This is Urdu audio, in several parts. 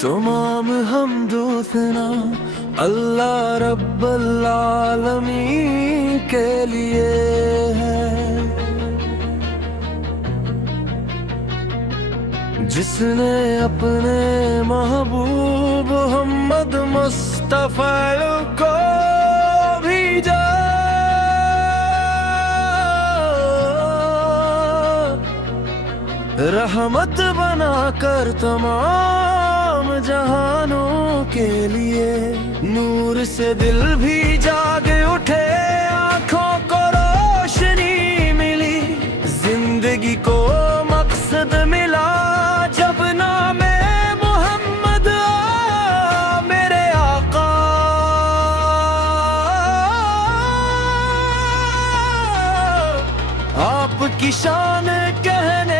تمام حمد و ثنا اللہ رب العالمین کے لیے ہے، جس نے اپنے محبوب محمد مصطفی کو بھیجا، رحمت بنا کر تمام جہانوں کے لیے۔ نور سے دل بھی جاگ اٹھے، آنکھوں کو روشنی ملی، زندگی کو مقصد ملا جب نام محمد آیا میرے آقا۔ آپ کی شان کہنے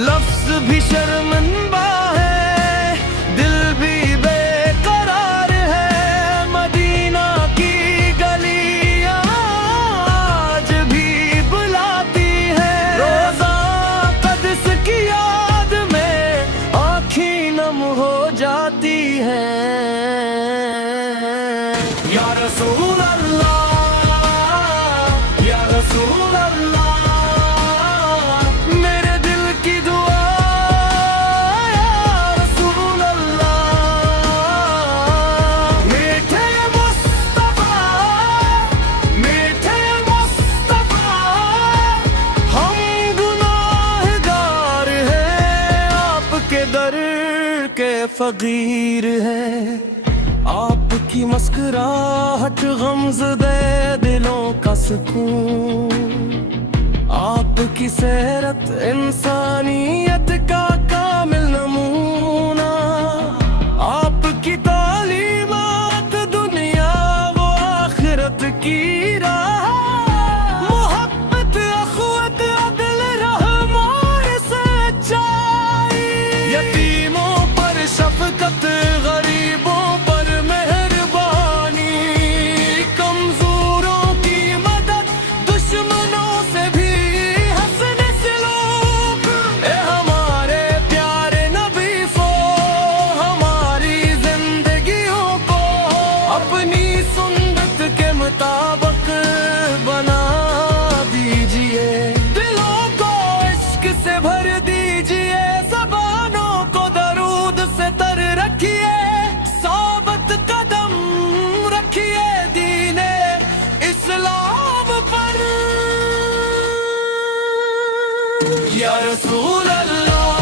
لفظ بھی شرمندہ ہے، دل بھی بے قرار ہے، مدینہ کی گلیاں آج بھی بلاتی ہیں، روزہ قدس کی یاد میں آنکھیں نم ہو جاتی ہیں۔ یا رسول اللہ، یا رسول اللہ، فقیر ہے آپ کی مسکراہٹ، غمزدہ دلوں کا سکون، آپ کی سیرت انسانیت کا کامل نمونہ، آپ کی تعلیمات دنیا و آخرت کی راہ، محبت اخوت عدل رحم اور سچائی، یتیموں شفقت غریبوں پر مہربانی، کمزوروں کی مدد، دشمنوں سے بھی حسن سلوک، اے ہمارے پیارے نبی سو ہماری زندگیوں کو اپنی سنت کے مطابق بنا دیجئے، دلوں کو عشق سے بھر دیجئے، زبانوں کو درود سے تر رکھیے، ثابت قدم رکھیے دین اسلام پر۔ یا رسول اللہ،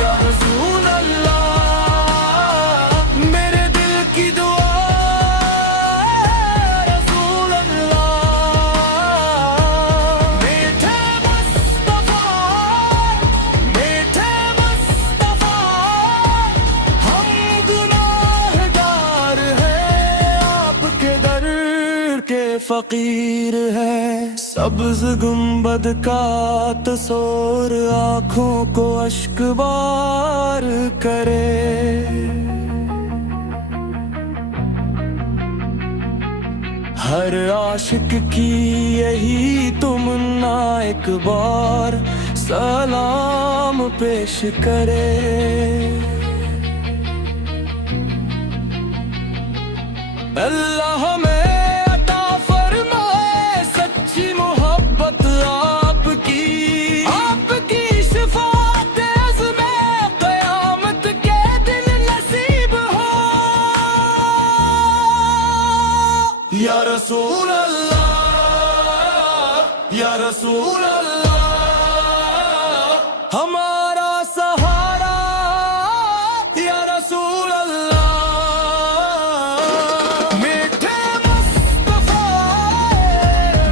یا رسول اللہ، میرے دل کی دعا رسول اللہ، میٹھے مصطفیٰ، میٹھے مصطفیٰ، ہم گناہگار ہیں، آپ کے در کے فقیر ہیں، سبز گنبد کا تصور آنکھوں کو اشک بار کرے، ہر عاشق کی یہی تمنا ایک بار سلام پیش کرے۔ اللہ ہمیں عطا فرمائے سچی محبت آپ کی شفاعت عزم قیامت کے دن نصیب ہو۔ یا رسول اللہ، یا رسول اللہ، ہمارا سہارا، یا رسول اللہ، میٹھے مصطفیٰ،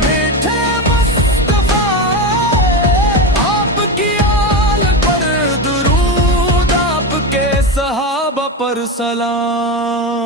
میٹھے مصطفیٰ، آپ کی آل پر درود، آپ کے صحابہ پر سلام۔